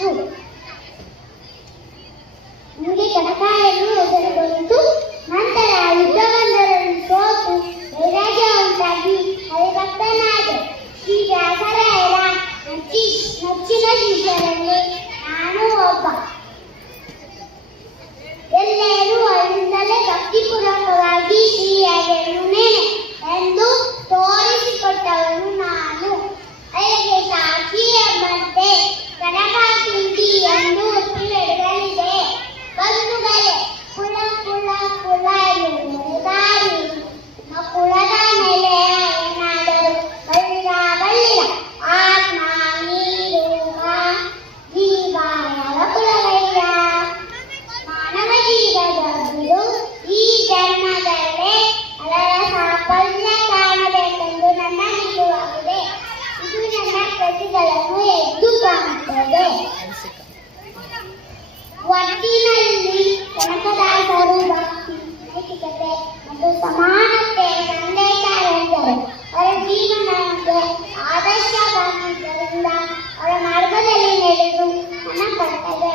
ಆಯಿತು. ಮುಂದೆ ಕನಕಾಯನು ಹೆಸರು ಬಂತು. ನಂತರ ಯುದ್ಧವೊಂದರಲ್ಲಿ ಸೋತು ವೈರಾಗ್ಯ ಉಂಟಾಗಿ ಹರಿಭಕ್ತನಾದ ಶ್ರೀ ವ್ಯಾಸರಾಯರ ನೆಚ್ಚಿನ ಶಿಷ್ಯರಲ್ಲಿ ನಾನು ಒಬ್ಬ. ಎಲ್ಲರೂ ಅವರಿಂದಲೇ ಭಕ್ತಿಪೂರ್ವಕವಾಗಿ ಶ್ರೀಯಾಗಿರುತ್ತೇನೆ ಎಂದು ತೋರಿಸಿಕೊಟ್ಟವನು ನಾನು. ಅದಕ್ಕೆ ಸಾಕ್ಷಿ ಎಂಬಂತೆ ಕನಕ ಕಿಂಡಿ ಎಂದು ಹುಟ್ಟಿಬೆಳೆದಲಿದೆ. ಬಂಧುಗಳೇ, ಕುಲ ಕುಲ ಕುಲ ಎನ್ನುವುದಾರಿ ಕುಲದ ಮೇಲೆ ಏನಾದರೂ ಬಳ್ಳಿರ ಆತ್ಮ ನೀರು ಜೀವ ಯಾವ ಕುಲವಯ್ಯ. ಮಾನವ ಜೀವದ ಬಿಡು ಈ ಜನ್ಮದಲ್ಲೇ ಅದರ ಸಾಫಲ್ಯ ಕಾಣಬೇಕೆಂದು ನನ್ನ ನಿಲುವಾಗಿದೆ. ಇದು ನನ್ನ ಕೃತಿಗಳನ್ನು ಎದ್ದು ಕಾಣುತ್ತದೆ. ಒಟ್ಟಿನಲ್ಲಿ ಕನಕದಾಸರು ಭಕ್ತಿ, ನೈತಿಕತೆ ಮತ್ತು ಸಮಾನತೆಯ ಸಂದೇಶವೆಂದರೆ ಅವರ ಜೀವನಕ್ಕೆ ಆದರ್ಶವಾಗಿದ್ದರಿಂದ ಅವರ ಮಾರ್ಗದಲ್ಲಿ ನಡೆದು ನನ್ನ ಕರ್ತವ್ಯ